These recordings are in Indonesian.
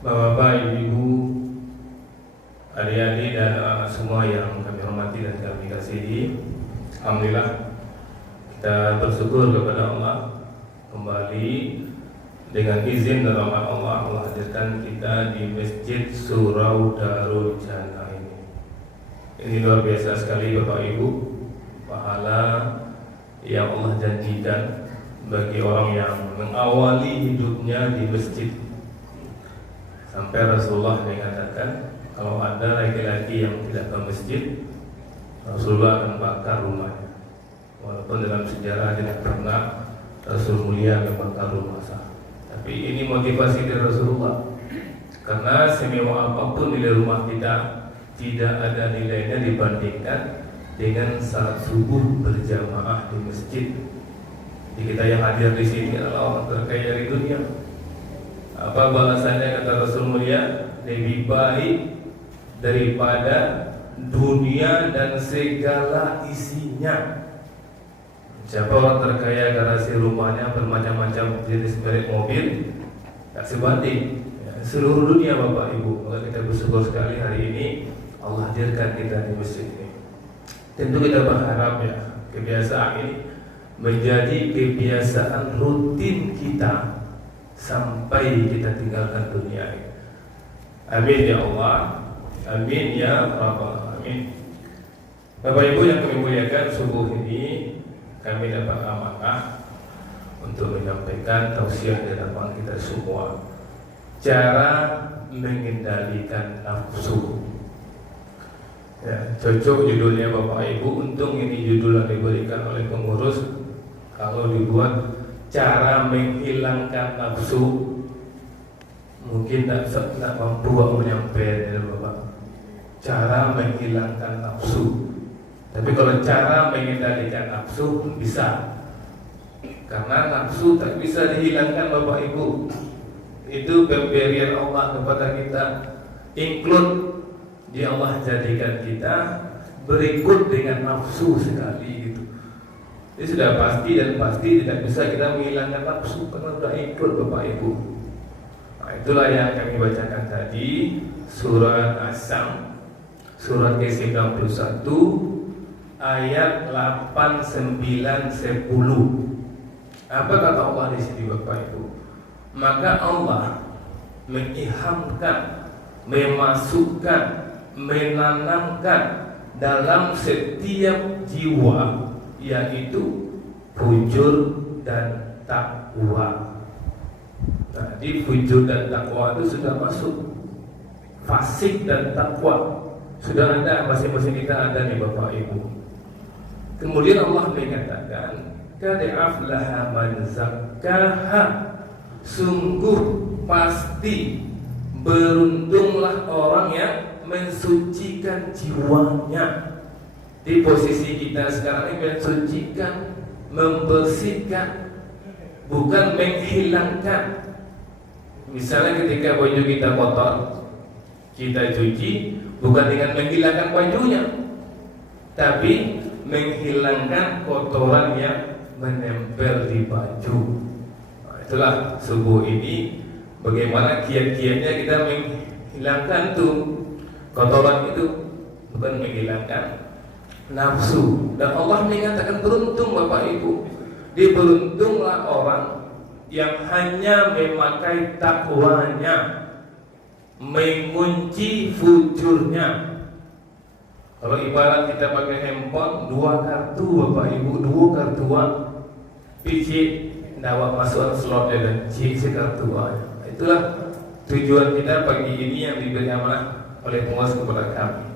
Bapak, Ibu, adik-adik dan anak semua yang kami hormati dan kami kasihi, alhamdulillah kita bersyukur kepada Allah kembali dengan izin dan rahmat Allah, Allah hadirkan kita di Masjid Surau Darul Jannah ini. Ini luar biasa sekali Bapak Ibu, pahala yang Allah janjikan bagi orang yang mengawali hidupnya di masjid. Sampai Rasulullah mengatakan, kalau ada laki-laki yang tidak ke masjid, Rasulullah akan bakar rumahnya. Walaupun dalam sejarah tidak pernah Rasul mulia membakar rumah sah. Tapi ini motivasi dari Rasulullah. Karena semewah apapun nilai rumah kita, tidak ada nilainya dibandingkan dengan salat subuh berjamaah di masjid. Jadi kita yang hadir di sini adalah orang terkaya dari dunia. Apa balasannya kata Rasul mulia? Lebih baik daripada dunia dan segala isinya. Siapa orang terkaya garasi rumahnya bermacam-macam jenis merek mobil, tak sebanding seluruh dunia Bapak Ibu. Maka kita bersyukur sekali hari ini Allah hadirkan kita di masjid ini. Tentu kita berharap kebiasaan ini menjadi kebiasaan rutin kita sampai kita tinggalkan dunia ini. Amin ya Allah, amin ya Rabbal alamin. Bapak Ibu yang kami muliakan, subuh ini kami dapat amanah untuk menyampaikan tausiah di hadapan kita semua. Cara mengendalikan nafsu. Ya, cocok judulnya Bapak Ibu. Untung ini judul yang diberikan oleh pengurus. Kalau dibuat cara menghilangkan nafsu, mungkin tidak mampu menyampaikan Bapak. Cara menghilangkan nafsu. Tapi kalau cara mengendalikan nafsu bisa. Karena nafsu tak bisa dihilangkan Bapak Ibu. Itu pemberian Allah kepada kita. Include di Allah jadikan kita berikut dengan nafsu sekali gitu. Ini sudah pasti dan pasti tidak bisa kita menghilangkan nafsu karena sudah include Bapak Ibu. Nah, itulah yang kami bacakan tadi, surat As-Sam, surat ke-91 ayat 8, 9, 10. Apa kata Allah di sini Bapak Ibu? Maka Allah mengilhamkan, memasukkan, menanamkan dalam setiap jiwa, yaitu fujur dan takwa. Tadi fujur dan takwa itu sudah masuk. Fasik dan takwa sudah ada, masing-masing kita ada nih Bapak Ibu. Kemudian Allah mengatakan, qad aflaha man zakkaha, sungguh pasti beruntunglah orang yang mensucikan jiwanya. Di posisi kita sekarang ini mensucikan, membersihkan, bukan menghilangkan. Misalnya ketika baju kita kotor, kita cuci bukan dengan menghilangkan bajunya, tapi menghilangkan kotoran yang menempel di baju. Nah, itulah subuh ini bagaimana kiat-kiatnya kita menghilangkan tuh kotoran itu, bukan menghilangkan nafsu. Dan Allah mengatakan beruntung Bapak Ibu, diberuntunglah orang yang hanya memakai takwanya, mengunci fujurnya. Kalau ibarat kita pakai handphone, 2 kartu Bapak Ibu, 2 kartuan, PC dapat masuk slotnya dan C kartu. Itulah tujuan kita pagi ini yang diberi amanah oleh penguasa kepada kami.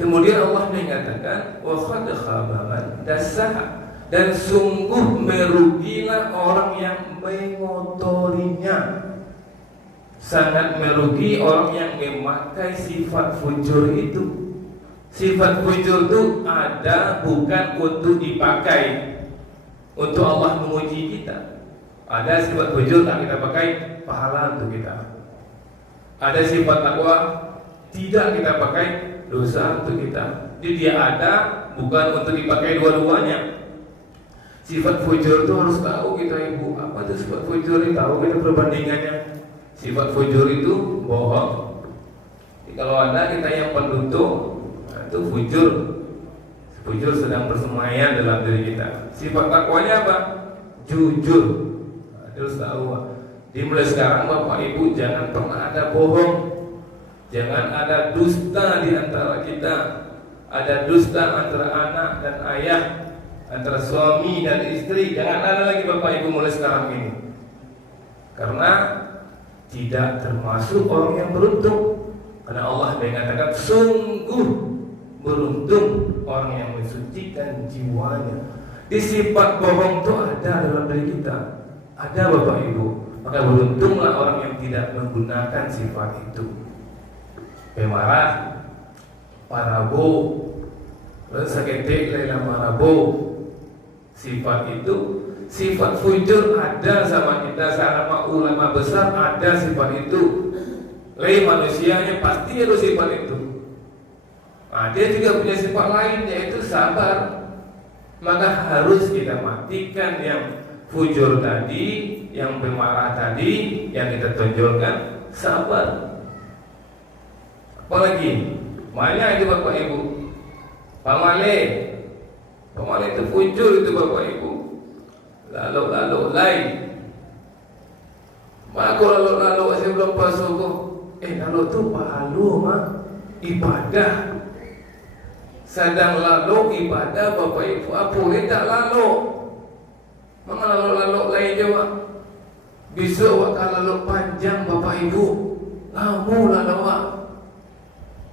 Kemudian Allah mengatakan wa qad khaba man dassaha, dan sungguh merugilah orang yang mengotorinya. Sangat merugi orang yang memakai sifat fujur itu. Sifat fujur itu ada bukan untuk dipakai untuk Allah menguji kita. Ada sifat fujur yang kita pakai pahala untuk kita. Ada sifat takwa tidak kita pakai, dosa untuk kita. Jadi dia ada bukan untuk dipakai dua-duanya. Sifat fujur itu harus tahu kita Ibu. Apa itu sifat fujur ini? Tahu kita perbandingannya. Sifat fujur itu bohong. Jadi kalau ada kita yang penutup, itu fujur. Fujur sedang bersemayam dalam diri kita. Sifat takwanya apa? Jujur. Terus tahu. Dimulai sekarang Bapak Ibu jangan pernah ada bohong. Jangan ada dusta di antara kita. Ada dusta antara anak dan ayah, antara suami dan istri. Jangan ada lagi Bapak Ibu mulai sekarang ini. Karena tidak termasuk orang yang beruntung. Karena Allah mengatakan sungguh beruntung orang yang mensucikan jiwanya. Di sifat bohong itu ada dalam diri kita. Ada Bapak Ibu. Maka beruntunglah orang yang tidak menggunakan sifat itu. Pemarah, parabo, seketik lela parabo. Sifat itu, sifat fujur ada sama kita. Sama ulama besar ada sifat itu. Lain manusianya pasti ada sifat itu. Nah, dia juga punya sifat lain yaitu sabar. Maka harus kita matikan yang fujur tadi, yang pemarah tadi, yang kita tonjolkan sabar. Apalagi banyak itu Bapak Ibu. Pamale itu fujur itu Bapak Ibu. Lalu lain. Maka lalu saya belum pasuk. Lalu itu pahalu mah ibadah. Sedang lalu ibadah Bapak Ibu. Apa tak lalu? Maka lalu lain juga. Bisa waktu lalu panjang Bapak Ibu. Lamu lalu.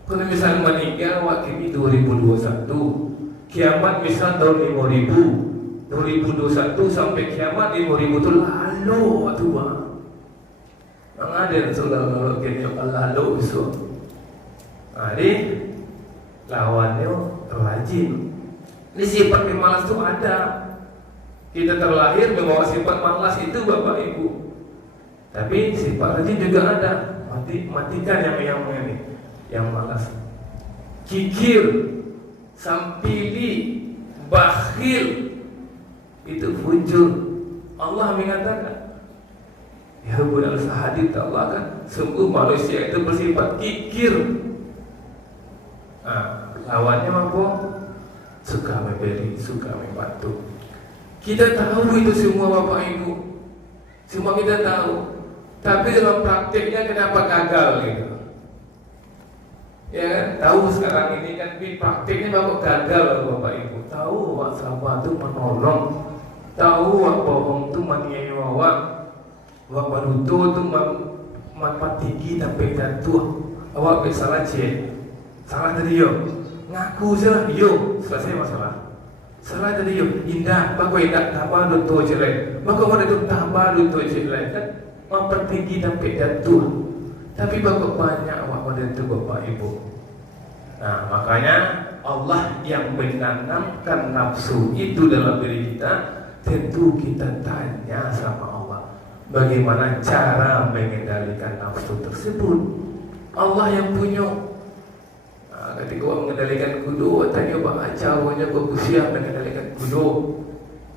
Kalau misal meninggal waktu ini 2021, kiamat misal tahun 5000, 2021 sampai kiamat 5000 itu lalu waktu bang. Mengadir saudara lalu kini lalu besok. Jadi lawannya rajin. Ini sifat pemalas itu ada. Kita terlahir membawa sifat malas itu Bapak Ibu. Tapi sifat rajin juga ada. Matikan yang ini. Yang malas, kikir, sampili, bakhil, itu fujur. Allah mengatakan, ya benar sahadit Allah kan, sungguh manusia itu bersifat kikir. Nah, lawannya apa? Suka memberi, suka membantu. Kita tahu itu semua Bapak Ibu, semua kita tahu. Tapi dalam praktiknya kenapa gagal gitu? Ya kan, tahu sekarang ini kan praktiknya bapak gagal Bapak Ibu. Tahu wak sahabat itu menolong, tahu wak bohong itu maniaya wak manutu itu manfaat tinggi sampai jatuh. Awak salah salah tadi yo, ngaku saja yo, selesai masalah. Salah tadi yo, indah, bapak indah tambah dutu jelek, maka mana itu tambah dutu jelek kan, manfaat tinggi sampai jatuh. Tapi bapak banyak awak pada itu Bapak Ibu. Nah makanya Allah yang menanamkan nafsu itu dalam diri kita. Tentu kita tanya sama Allah, bagaimana cara mengendalikan nafsu tersebut. Allah yang punya. Nah, ketika orang mengendalikan kudu, tanya pak caranya berkusiah mengendalikan kudu.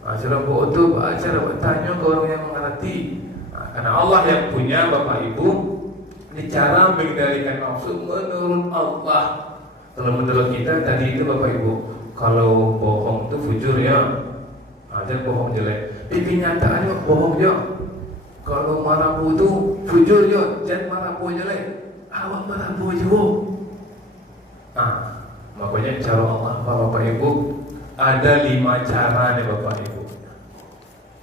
Cara buat itu cara bertanya ke orang yang mengerti. Nah, karena Allah yang punya Bapak Ibu. Ini cara mengendalikan nafsu menurut Allah. Kalau menurut kita tadi itu Bapak Ibu, kalau bohong itu fujur ya, ada bohong jelek. Tapi kenyataannya bohong ya. Kalau marabu itu fujur ya, jangan marabu jelek. Awak marabu juga. Nah, makanya cara Allah Bapak Ibu ada 5 cara nih Bapak Ibu.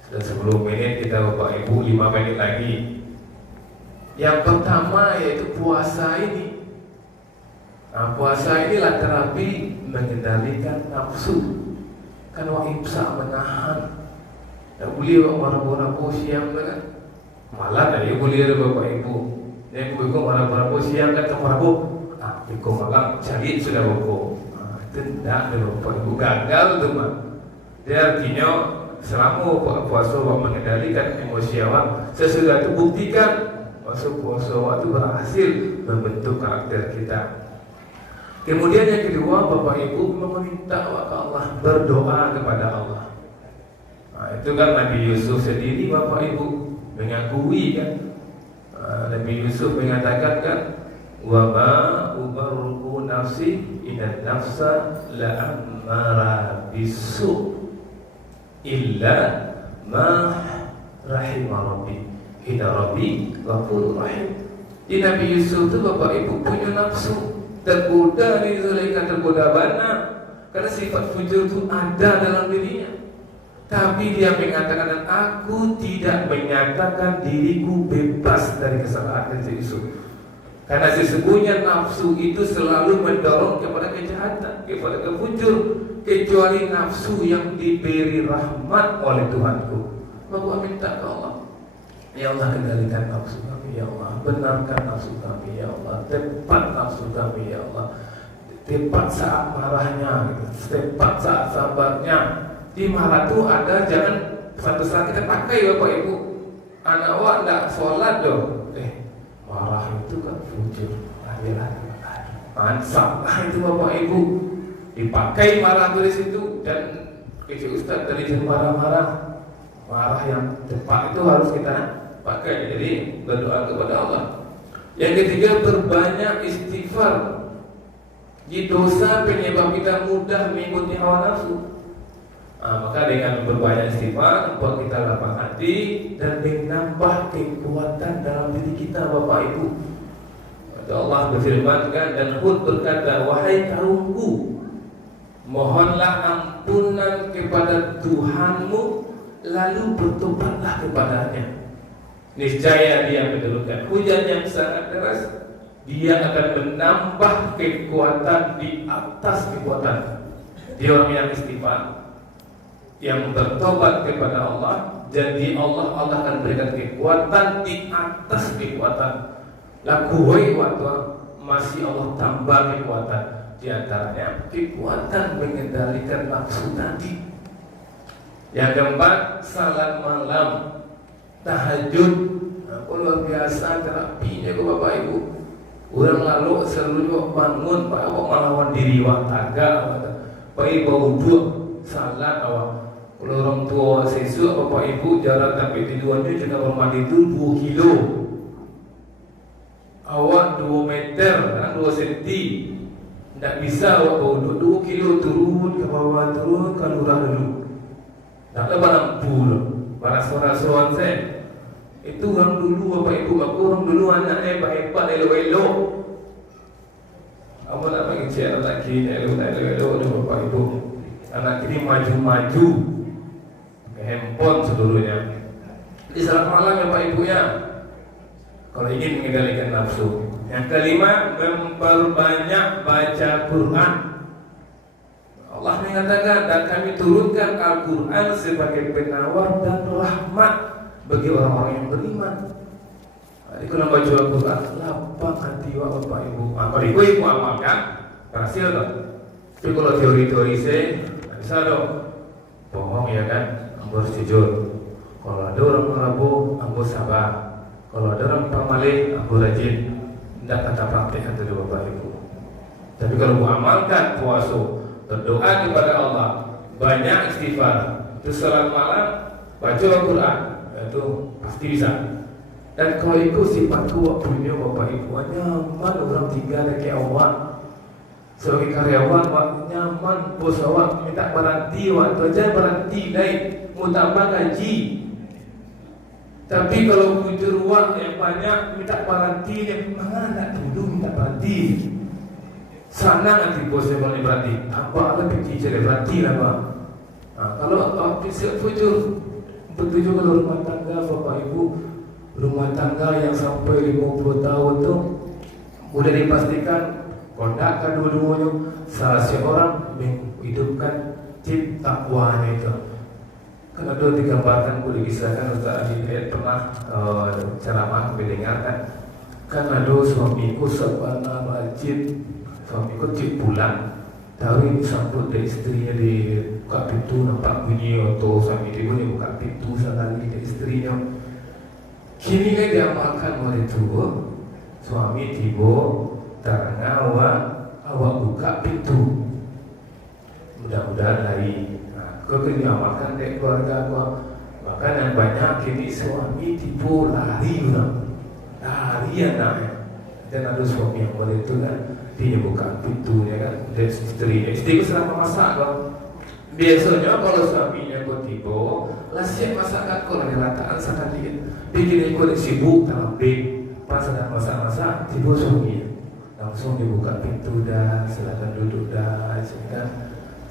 Sudah 10 menit kita Bapak Ibu, 5 menit lagi. Yang pertama yaitu puasa ini. Nah, puasa inilah terapi mengendalikan nafsu. Kan wak imsa menahan. Tak boleh wak marah-marah siang kan. Malah dari boleh ada Bapak Ibu. Yang ibu marah-marah siang kan tak marah. Ibu malam cari sudah Bapak. Itu tidak ada Bapak Ibu, gagal tu mah. Dia artinya selama puasa wak mengendalikan emosi awak, sesudah itu buktikan puasa waktu berhasil membentuk karakter kita. Kemudian yang kedua Bapak Ibu meminta kepada Allah, berdoa kepada Allah. Nah, itu kan Nabi Yusuf sendiri Bapak Ibu mengakui kan, Nabi Yusuf mengatakan kan, wa ma ubarru nafsi inna nafsa la'ammara bisu illa ma rahimah rabbi inna rabbi ghafurur rahim. Di Nabi Yusuf itu bapak ibu punya nafsu, tergoda nih Zulaikha, tergoda bana, karena sifat fujur itu ada dalam dirinya. Tapi dia mengatakan, aku tidak menyatakan diriku bebas dari kesalahan dari Yusuf. Karena sesungguhnya nafsu itu selalu mendorong kepada kejahatan, kepada kefujur, kecuali nafsu yang diberi rahmat oleh Tuhanku. Maka minta ke Allah, ya Allah, kendalikan nafsu kami, ya Allah, benarkan nafsu kami, ya Allah, tepat nafsu kami, ya Allah, tepat saat marahnya, tepat saat sabarnya. Di marah itu ada, jangan satu saat kita pakai bapak ibu, anak awak tidak sholat dong, marah itu kan fujur, lagi-lagi mansap itu bapak ibu, dipakai marah dari situ. Dan kecil ustaz dari marah-marah, marah yang tepat itu harus kita pakai. Jadi berdoa kepada Allah. Yang ketiga, berbanyak istighfar. Di dosa penyebab kita mudah mengikuti hawa nafsu. Maka dengan berbanyak istighfar buat kita lapang hati dan menambah kekuatan dalam diri kita bapak ibu. Allah berfirman kan, dan Hud berkata, wahai kaumku, mohonlah ampunan kepada Tuhanmu, lalu bertobatlah kepadanya. Niscaya dia menurunkan hujan yang sangat deras, dia akan menambah kekuatan di atas kekuatan. Dia orang yang istighfar, yang bertobat kepada Allah, jadi Allah akan berikan kekuatan di atas kekuatan. Lakuwai waktu masih Allah tambah kekuatan. Di antaranya kekuatan mengendalikan nafsu tadi. Yang keempat, salat malam, tahajud. Luar biasa terapinya ke bapak ibu. Orang lalu selalu bangun, pak awak melawan diri wak taga, pak ibu wudhu, salat awak. Kalau orang tua sesu bapak ibu jarak sampai tujuannya juga mandi itu 2 kilo. Awak 2 meter, kan 2 senti. Tidak bisa awak bawa 2 kilo turun ke bawah, turun ke lurah dulu. Tidak ada barang pul, barang suara-suara saya. Itu orang dulu bapak ibu, aku orang dulu anaknya hebat-hebat, elok-elok. Apa nak panggil cik anak kini, elok-elok bapak ibu. Anak kini maju-maju, handphone seluruhnya. Di salat malam ya Pak Ibu ya, kalau ingin mengendalikan nafsu. Yang kelima, memperbanyak baca Quran. Allah mengatakan, dan kami turunkan Al-Quran sebagai penawar dan rahmat bagi orang-orang yang beriman. Jadi kalau baca Al-Quran, lapang hati bapak ibu. Kalau ibu amalkan, berhasil dong. Tapi kalau teori-teori saya, bisa dong. Bohong ya kan, ambil sujud. Kalau ada orang merabu, ambil sabar. Kalau ada orang pamalih, ambil rajin. Tidak kata praktek itu bapak ibu. Tapi kalau amalkan puasa, berdoa kepada Allah, banyak istighfar, itu salat malam, baca Al-Quran, itu pasti bisa. Dan kalau itu sifatku waktu ini bapak ibu, nyaman orang tinggal kayak awak. Sebagai karyawan, wak nyaman, bos awak minta berhenti, waktu aja berhenti naik, mau tambah gaji. Tapi kalau bujur wak yang banyak minta berhenti, mana nak dulu minta berhenti. Sana nanti bosnya boleh berhenti, apa ada pergi jadi berhenti lah bang. Kalau bisa bujur, bertujuh kalau rumah tangga bapak ibu, rumah tangga yang sampai 50 tahun tu sudah dipastikan kondak kedua-duanya salah seorang menghidupkan cipta takwanya itu. Kan ada digambarkan, boleh kisahkan Ustaz Adi pernah ceramah mendengarkan. Kan ada suamiku sebenarnya rajin, suamiku cip pulang, tahu ini sambut dari istrinya di buka pintu nampak bunyi atau suami dia bunyi buka pintu sekali dari istrinya. Kini kan diamalkan oleh tua, suami tiba terang awak buka pintu, mudah-mudahan hari. Kau kena diamalkan dari keluarga kau. Maka yang banyak kini suami tiba lari orang. bahagia nak. Dan ada suami yang boleh itu kan, dia buka pintunya kan, dan istri selama masak kan. Biasanya kalau suaminya kau tiba, lah siap masakan kau lagi rataan sangat dikit. Bikin kau sibuk dalam bed, pas sedang masak-masak, tiba suami langsung dibuka pintu dah, silakan duduk dah, sehingga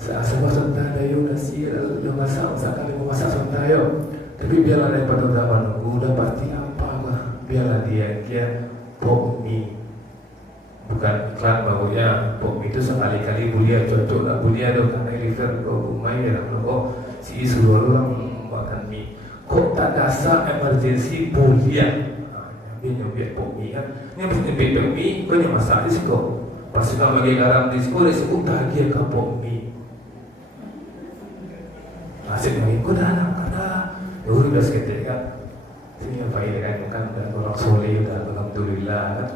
sebuah sebentar dayu nasi, dia masakan dia masak sebentar yo. Tapi biarlah daripada zaman nunggu, udah pasti apa lah, biarlah dia pok mie. Bukan iklan bahwa pok mie itu sekali-kali bulia cocok lah bulia dong karena refer ke rumah ya kok si suruh orang makan mie kok tak dasar emergency bulia dia nyobek pok mie kan ini habis nyobek pok mie kau yang masak di situ pas kau bagi garam di situ dia sebut bahagia ke pok mie masih lagi kau dah nak kata ya udah seketik kan sini apa ini kan udah orang soleh udah alhamdulillah kan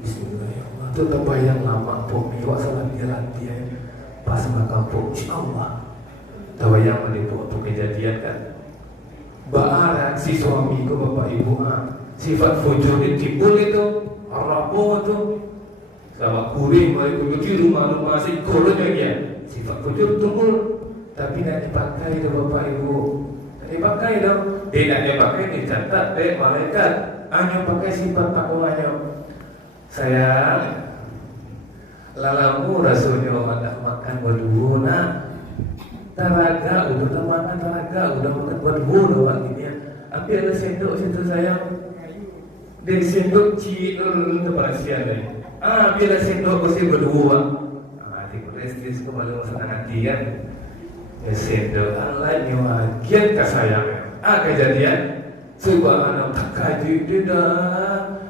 Bismillahirrahmanirrahim. Itu terbayang lama pok mie salah jalan dia pas makan pok Allah. Terbayang melihat kejadian kan. Bahara si suami itu bapak ibu sifat fujur timbul itu rapuh itu sama kuring mereka di rumah-rumah si kolonnya dia sifat fujur timbul tapi tidak dipakai itu bapak ibu tidak dipakai dong tidak dipakai dicatat malaikat hanya pakai sifat takwanya. Sayang, lalamu rasulnya ada makan berdua nak taraga udah makan taraga udah makan berdua doang ini ya. Tapi ada sendok situ sayang. Dari sendok cilur itu perhatian deh. Bila sendok mesti berdua. Di prestis kembali masakan dia. Ya sendok Allah nyawagian kasayangnya. Kejadian subhanallah tak kaji tidak.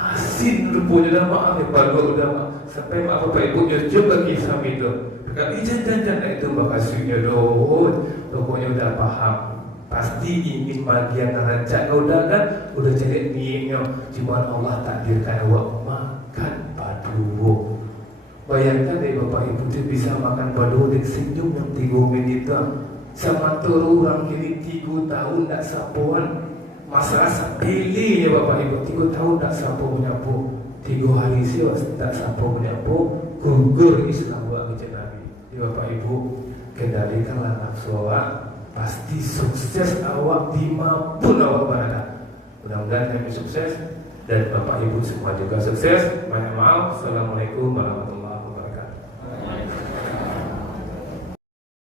Asin rupanya dah maaf ya baru udah maaf sampai maaf bapak ibunya coba kisah itu dekat jangan itu makasihnya doh pokoknya udah paham pasti ingin bagian rancak kau udah kan udah cari niatnya cuma Allah takdirkan awak makan padu bayangkan deh bapak ibu tu bisa makan padu dengan senyum yang 3 menit sama turun orang kini 3 tahun tak sapuan masalah sepele ya bapak ibu 3 tahun tak sapu menyapu 3 hari sih tak sapu menyapu gugur Islam buat Nabi ya bapak ibu kendalikanlah nafsu awak pasti sukses awak dimanapun awak berada mudah-mudahan kami sukses dan bapak ibu semua juga sukses banyak maaf. Assalamualaikum warahmatullahi wabarakatuh.